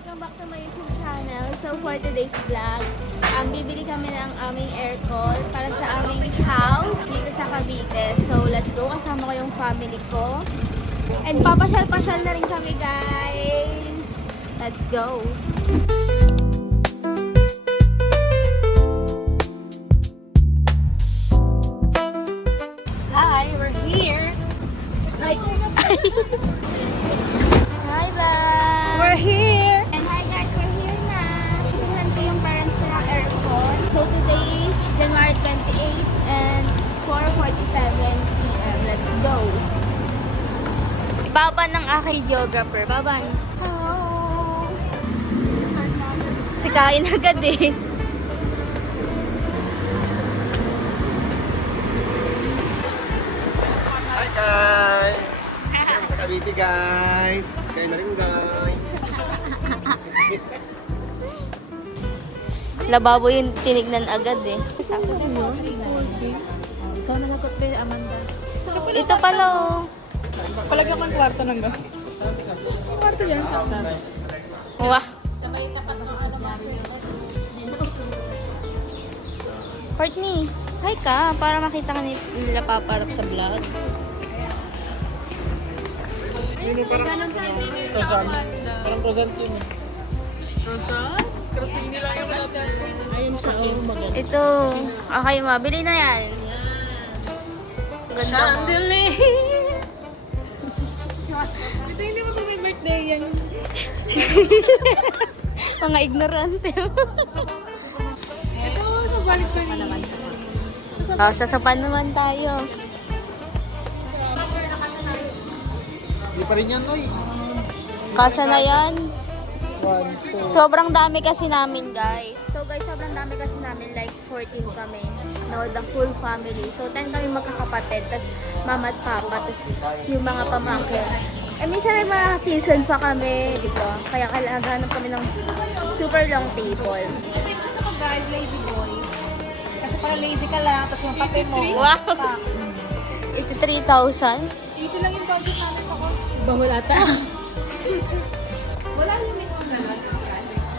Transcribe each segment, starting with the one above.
Welcome back to my YouTube channel. So for today's vlog, bibili kami ng aming aircon para sa aming house dito sa Cavite. So let's go, kasama ko yung family ko. And papasyal-pasyal na rin kami, guys. Let's go. Hi, we're here. Hi, hi, vlog. We're here. And hi, guys, we're here na. Tingnan ko yung parents ko ng aircon. So today is January 28 and 4:47 p.m. Let's go. Baba ng aking geographer. Baban. Hello. Sikain agad eh. Hi guys! Kaya sa Cavite guys! Kayo na rin guys! Lababo yung tinignan agad eh. Ikaw nasagot ba, Amanda? Ito pala oh. Palagyan ko ang kwarto ng ga. Kwarto yan sa tabi. Wah. Sabay tapat ng ano, masters. Courtney, hi ka. Para makita ka nila paparap sa vlog. Croissant. Parang croissant yun. Croissant? Croissant lang yung natin. Ayun siya, oh, maganda. Ito. Okay, mabili na yan. Ganda mo. Chandelier! Ito hindi mo pa may birthday yan. Mga ignorante. Ito, sa balik sa naman. Oh, sasapan naman tayo. Hindi pa rin yan, Noy. Kasya na yan. 1, 2. Sobrang dami kasi namin, guys. So, guys, sobrang dami kasi namin. Like, 14 kami. No, the full family. So, 10 kami magkakapatid. Tapos, mama at papa. Tapos, yung mga pamangkin. Eh, minsan may mga season pa kami, di ba? Kaya kailangan kami ng super long table. Ito yung gusto ko guys, lazy boy. Kasi para lazy ka lang, tapos yung patay mo. Wow! Ito 3,000. Ito lang yung budget namin sa coach. Bangul ata. Wala yung mismo na lang.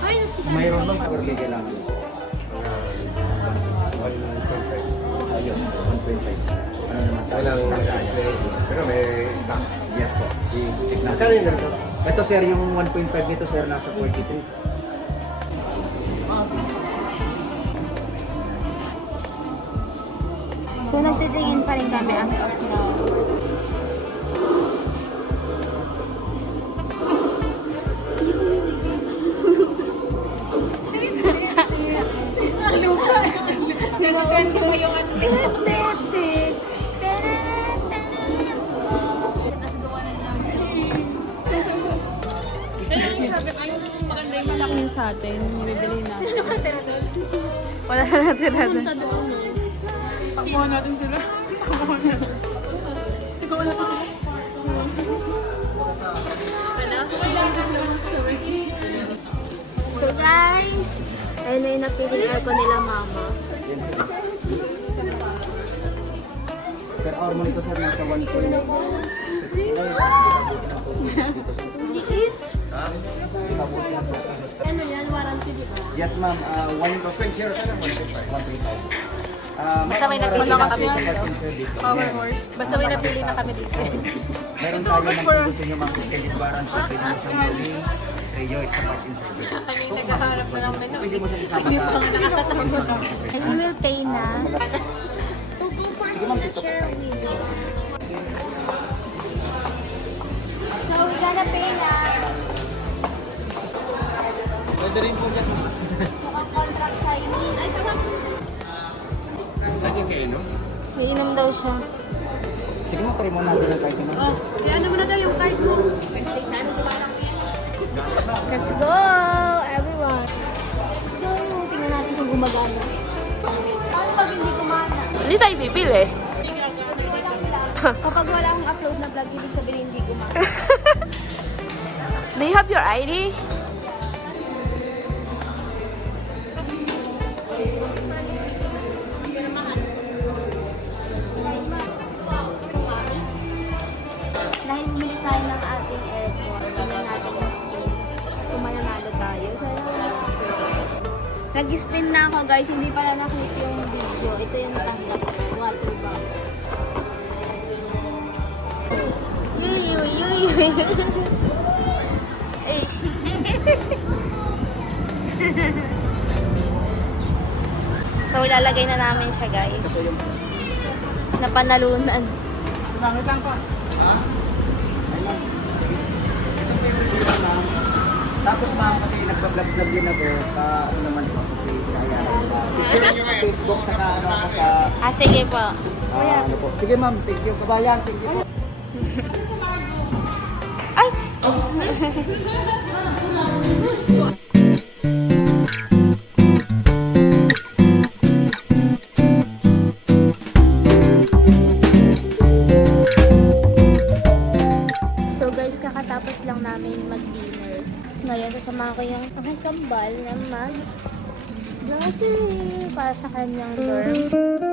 Ay, nasi Mayroon bang power bigay lang? 1.5. Ayun, 1.5. Ano naman? Kailangan pero may tax. Yes po. I-stick na. Calendar po. Ito sir, yung 1.5 nito sir, nasa 43. So, nagtitingin pa rin kami as of now. Ganito pa yung ano. That's it. Tapos gawa na lang siya. Kaya yung sabi ko, yung maganda yung malaki yun sa atin, bibili natin. Wala na natira doon. Pakbuhan natin sila. Pakbuhan natin. Ikaw wala pa sila. So guys, ayun na yung napiling aircon nila mama. Per hour mo nito sir, nasa 1.5. Ano yan? Warranty di ba? Yes ma'am, 1.5 sir, 1.5. Basta may napili na kami dito. Power horse. Basta may napili na kami dito. Meron tayo ng gusto nyo mga credit warranty, pwede mo siyang gawin, rejoice sa parking service. Kaming naghahanap na ng menu. Pwede mo siyang isama Hindi sa... pa nga nakakatapos. And we will pay na. Sige ma'am, dito po tayo. So we gotta pay na. Pwede rin po dyan. Mukhang contract signing. Ay, Lagi kayo, no? iinom daw siya. Sige mo, try mo natin ang kahit ano. Kaya naman na daw yung card mo. Let's go, everyone. Let's go. Tingnan natin kung gumagana. Paano pag hindi gumana? Hindi tayo bibili. Kapag wala akong upload na vlog, ibig sabihin hindi gumana. Do you have your ID? Dahil bumili tayo ng ating aircon, tingnan natin yung screen. Kung mananalo Nag-spin na ako guys, hindi pala na-clip yung video. Ito yung natanggap ko, water bag. Yuy. Eh. So, lalagay na namin siya guys. Napanalunan. Bakit lang pa? Ha? Ito po yung reserva, ma'am. Tapos ma'am, kasi nagpa-vlog-vlog din ako, ano naman po, kasi kaya Facebook, saka ano ako sa, Sige po. ano po. Sige ma'am, thank you. Kabayan, thank you po. Ay! So guys, kakatapos lang namin mag-dinner. Ngayon, kasama ko yung aking kambal na mag-grocery para sa kanyang dorm.